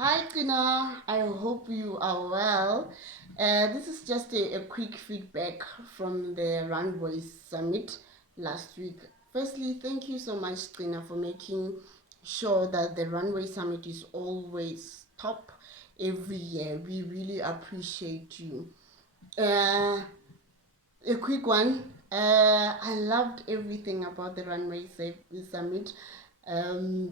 Hi, Tina. I hope you are well. This is just a quick feedback from the Runway Summit last week. Firstly, thank you so much, Tina, for making sure that the Runway Summit is always top every year. We really appreciate you. Uh, a quick one. I loved everything about the Summit,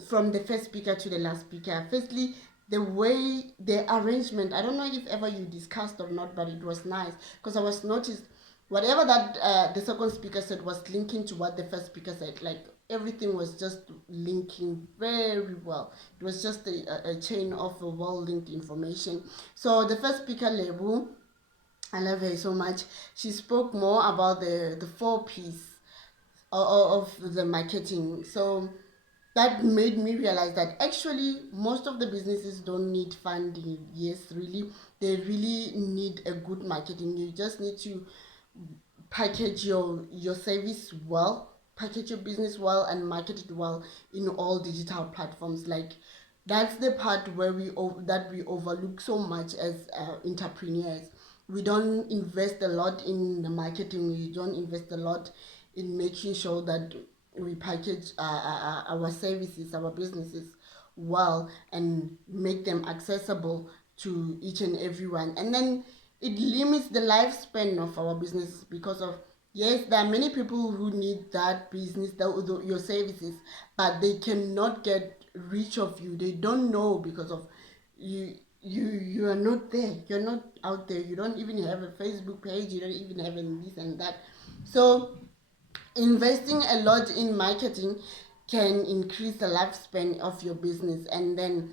from the first speaker to the last speaker. Firstly, the way the arrangement. I don't know if ever you discussed or not, but it was nice because I was noticed whatever that the second speaker said was linking to what the first speaker said. Like everything was just linking very well. It was just a chain of well linked information. So the first speaker, Lebu, I love her so much. She spoke more about the four P's of the marketing. So that made me realize that actually most of the businesses don't need funding. Yes, really, they really need a good marketing. You just need to package your service well, package your business well, and market it well in all digital platforms. Like that's the part where we overlook so much as entrepreneurs. We don't invest a lot in the marketing. We don't invest a lot in making sure that we package our services, our businesses well, and make them accessible to each and everyone. And then it limits the lifespan of our business because of, yes, there are many people who need that business, your services, but they cannot get reach of you. They don't know because of you are not there. You're not out there. You don't even have a Facebook page. You don't even have this and that. So investing a lot in marketing can increase the lifespan of your business. And then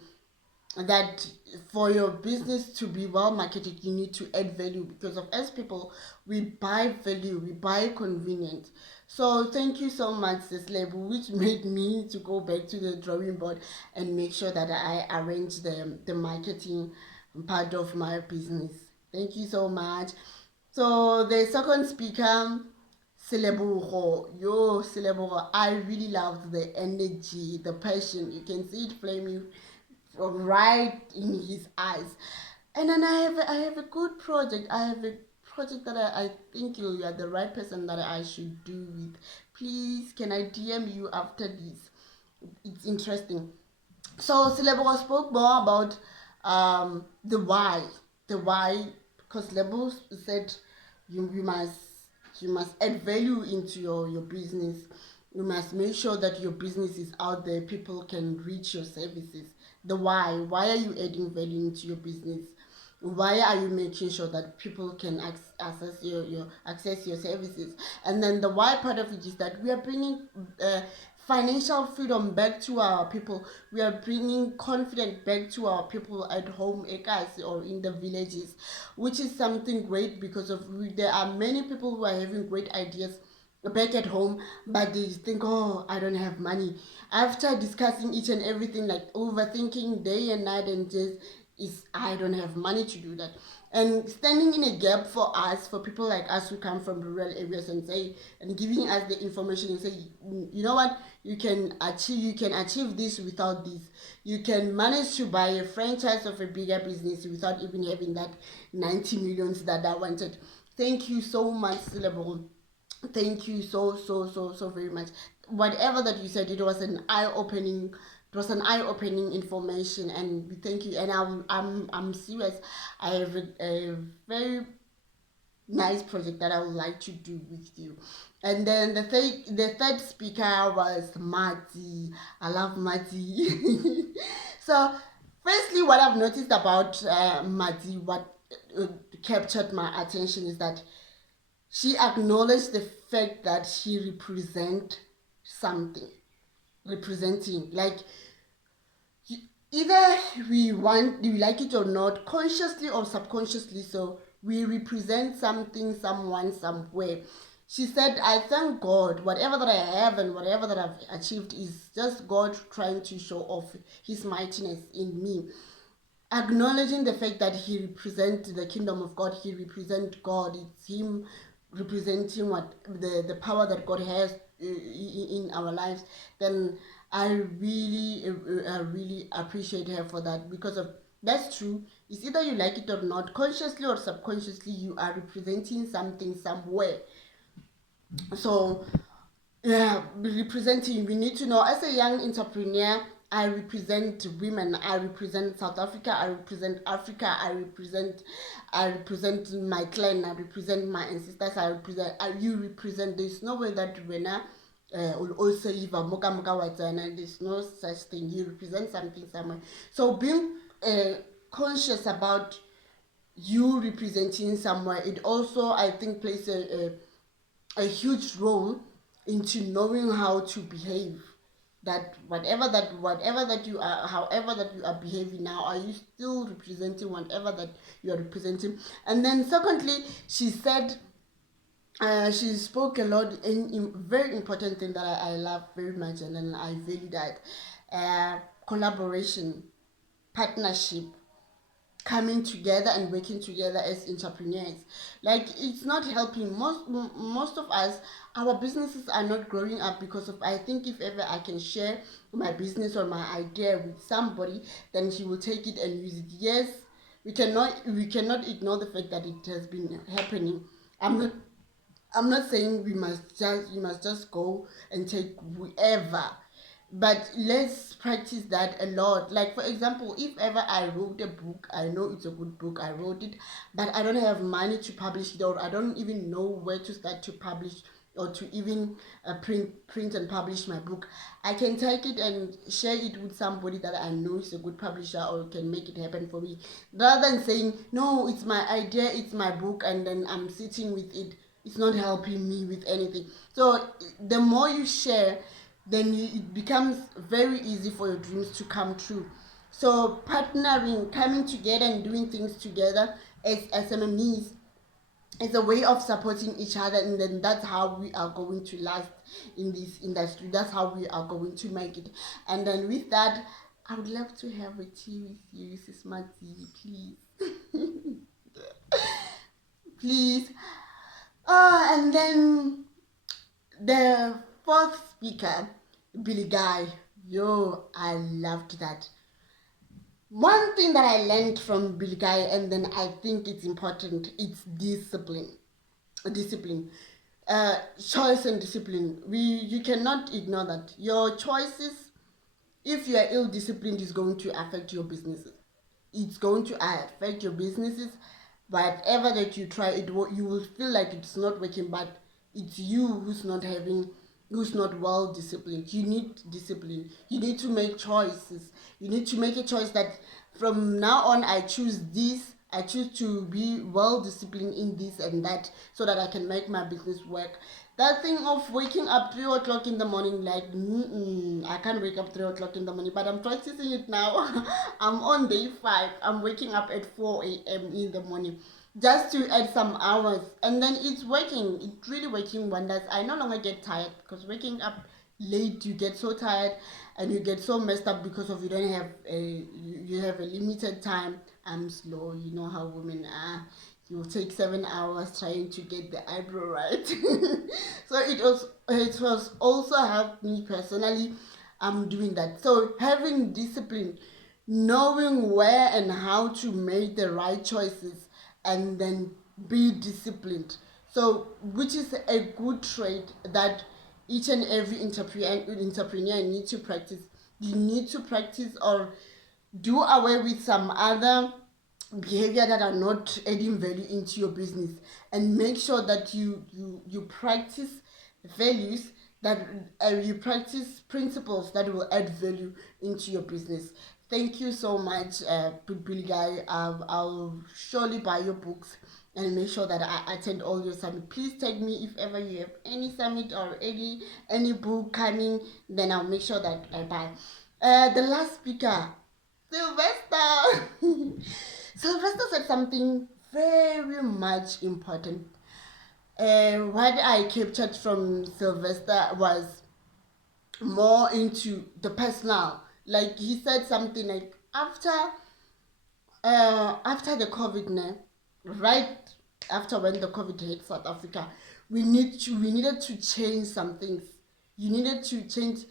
that for your business to be well marketed, you need to add value because of, as people, we buy value, we buy convenience. So thank you so much, this label, which made me to go back to the drawing board and make sure that I arrange the marketing part of my business. Thank you so much. So the second speaker, Selebogo. Yo, Selebogo, I really loved the energy, the passion. You can see it flaming from right in his eyes. And then I have a good project. I have a project that I think you are the right person that I should do with. Please, can I DM you after this? It's interesting. So Silebo spoke more about the why, because Lebo said you must add value into your business. You must make sure that your business is out there. People can reach your services. The why are you adding value into your business? Why are you making sure that people can access your services? And then the why part of it is that we are bringing financial freedom back to our people. We are bringing confidence back to our people at home, guys, or in the villages, which is something great because there are many people who are having great ideas back at home, but they think, oh, I don't have money. After discussing each and everything, like overthinking day and night, and just is, I don't have money to do that. And standing in a gap for us, for people like us who come from rural areas, and say, and giving us the information and say, you know what, you can achieve this without this. You can manage to buy a franchise of a bigger business without even having that 90 millions that I wanted. Thank you so much, Syllable. Thank you so very much. Whatever that you said, it was an eye opening. It was an eye opening information, and we thank you. And I'm serious. I have a very nice project that I would like to do with you. And then the third speaker was Mati. I love Mati. So, firstly, what I've noticed about Mati, what captured my attention is that she acknowledged the fact that she represent something, representing, like, either we like it or not, consciously or subconsciously, so we represent something, someone, somewhere. She said, I thank God, whatever that I have and whatever that I've achieved is just God trying to show off his mightiness in me, acknowledging the fact that he represents the kingdom of God, he represents God, it's him representing what the power that God has in our lives. Then I really appreciate her for that, because of that's true. It's either you like it or not, consciously or subconsciously, you are representing something somewhere. So yeah, representing, we need to know, as a young entrepreneur, I represent women, I represent South Africa, I represent Africa, I represent my clan, I represent my ancestors, you represent. There's no way that when will also Eva Moka Moka Watana, there's no such thing. You represent something somewhere. So being conscious about you representing somewhere, it also, I think, plays a huge role into knowing how to behave. That whatever that you are, however that you are behaving now, are you still representing whatever that you are representing? And then secondly, she said, she spoke a lot in very important thing that I love very much, and then I value that, collaboration, partnership, coming together and working together as entrepreneurs. Like, it's not helping most of us. Our businesses are not growing up because of, I think, if ever I can share my business or my idea with somebody, then he will take it and use it. Yes, we cannot ignore the fact that it has been happening. I'm not saying we must just go and take whoever, but let's practice that a lot. Like, for example, if ever I wrote a book, I know it's a good book, I wrote it, but I don't have money to publish it, or I don't even know where to start to publish, or to even print and publish my book. I can take it and share it with somebody that I know is a good publisher or can make it happen for me, rather than saying, no, it's my idea, it's my book, and then I'm sitting with it. It's not helping me with anything. So the more you share, then it becomes very easy for your dreams to come true. So partnering, coming together and doing things together as SMMEs is a way of supporting each other, and then that's how we are going to last in this industry. That's how we are going to make it. And then with that, I would love to have a tea with you, Sis Mati, please. Please. And then the fourth speaker, Billy Guy. Yo, I loved that. One thing that I learned from Billy Guy, and then I think it's important, it's discipline. Discipline. Choice and discipline. You cannot ignore that. Your choices, if you are ill disciplined, is going to affect your businesses. It's going to affect your businesses. Whatever that you try, you will feel like it's not working, but it's you who's not well disciplined. You need discipline. You need to make choices. You need to make a choice that from now on I choose this. I choose to be well disciplined in this and that, so that I can make my business work. That thing of waking up 3 o'clock in the morning, like, I can't wake up 3 o'clock in the morning, but I'm practicing it now. I'm on day 5. I'm waking up at 4 a.m. in the morning, just to add some hours, and then it's working. It's really working wonders. I no longer get tired, because waking up late, you get so tired and you get so messed up because of you have a limited time. I'm slow, you know how women are. You will take 7 hours trying to get the eyebrow right. So it was also helped me personally. I'm doing that. So having discipline, knowing where and how to make the right choices, and then be disciplined. So, which is a good trait that each and every entrepreneur needs to practice. You need to practice, or do away with some other behavior that are not adding value into your business, and make sure that you practice values, that you practice principles that will add value into your business. Thank you so much, Billy Guy. I'll surely buy your books and make sure that I attend all your summit. Please tag me if ever you have any summit or any book coming. Then I'll make sure that I buy. The last speaker, Sylvester. Sylvester said something very much important. What I captured from Sylvester was more into the personal. Like, he said something like, after the COVID, right after when the COVID hit South Africa, we needed to change some things. You needed to change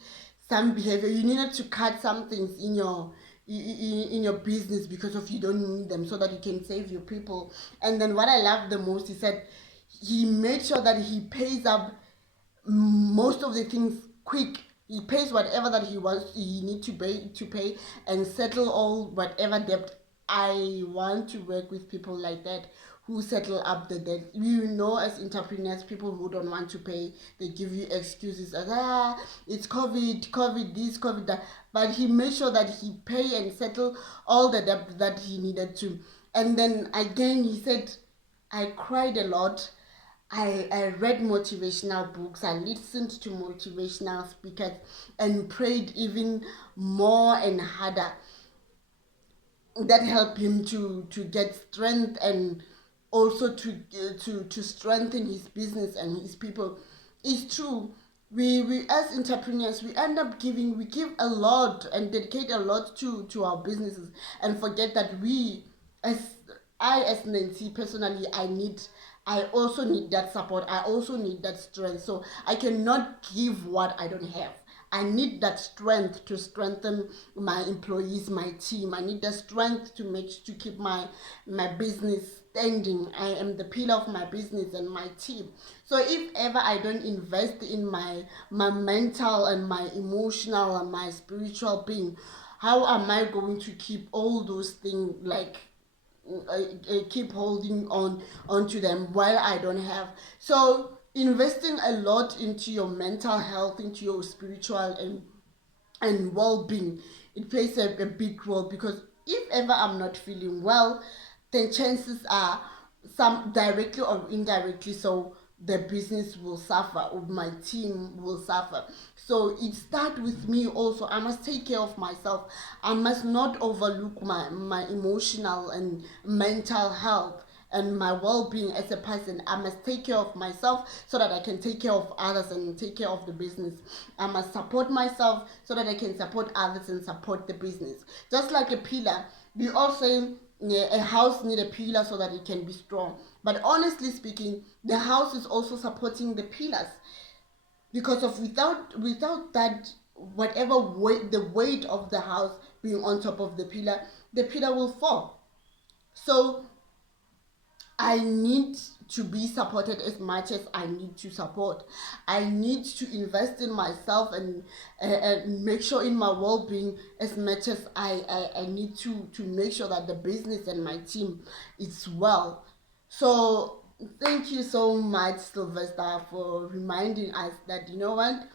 some behavior. You needed to cut some things in your business because of you don't need them, so that you can save your people. And then what I love the most, he said he made sure that he pays up most of the things quick. He pays whatever that he need to pay and settle all whatever debt. I want to work with people like that, who settle up the debt. You know, as entrepreneurs, people who don't want to pay, they give you excuses as, it's COVID this, COVID that. But he made sure that he pay and settle all the debt that he needed to. And then again, he said, I cried a lot. I read motivational books, I listened to motivational speakers, and prayed even more and harder. That helped him to get strength, and also to strengthen his business and his people. It's true. We as entrepreneurs, we end up giving, we give a lot and dedicate a lot to our businesses, and forget that as as Nancy personally, I also need that support. I also need that strength. So I cannot give what I don't have. I need that strength to strengthen my employees, my team. I need the strength to keep my business standing. I am the pillar of my business and my team. So if ever I don't invest in my mental and my emotional and my spiritual being, how am I going to keep all those things, like keep holding on onto them while I don't have? So investing a lot into your mental health, into your spiritual and well-being, it plays a big role, because if ever I'm not feeling well, then chances are, some directly or indirectly, so the business will suffer, or my team will suffer. So it starts with me also. I must take care of myself. I must not overlook my emotional and mental health and my well-being as a person. I must take care of myself so that I can take care of others and take care of the business. I must support myself so that I can support others and support the business. Just like a pillar, we all say, yeah, a house need a pillar so that it can be strong. But honestly speaking, the house is also supporting the pillars, because of without that, whatever weight, the weight of the house being on top of the pillar will fall. So I need to be supported as much as I need to support. I need to invest in myself and make sure in my well-being as much as I need to make sure that the business and my team is well. So thank you so much, Sylvester, for reminding us that, you know what,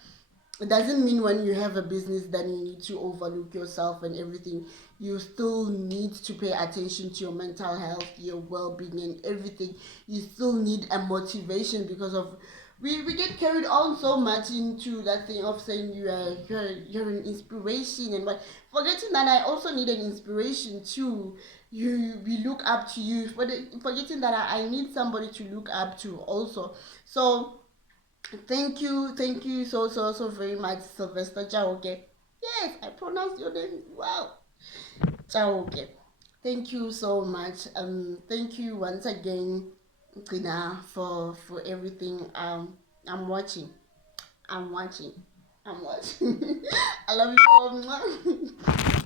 it doesn't mean when you have a business then you need to overlook yourself and everything. You still need to pay attention to your mental health, your well-being and everything. You still need a motivation, because of we get carried on so much into that thing of saying you're an inspiration, and what, forgetting that I also need an inspiration too. We look up to you, forgetting that I need somebody to look up to also. So thank you so very much, Sylvester Chaoke. Yes, I pronounced your name well. Chaoke. Thank you so much. Thank you once again, Tina, for everything. I'm watching. I'm watching. I'm watching. I love you all.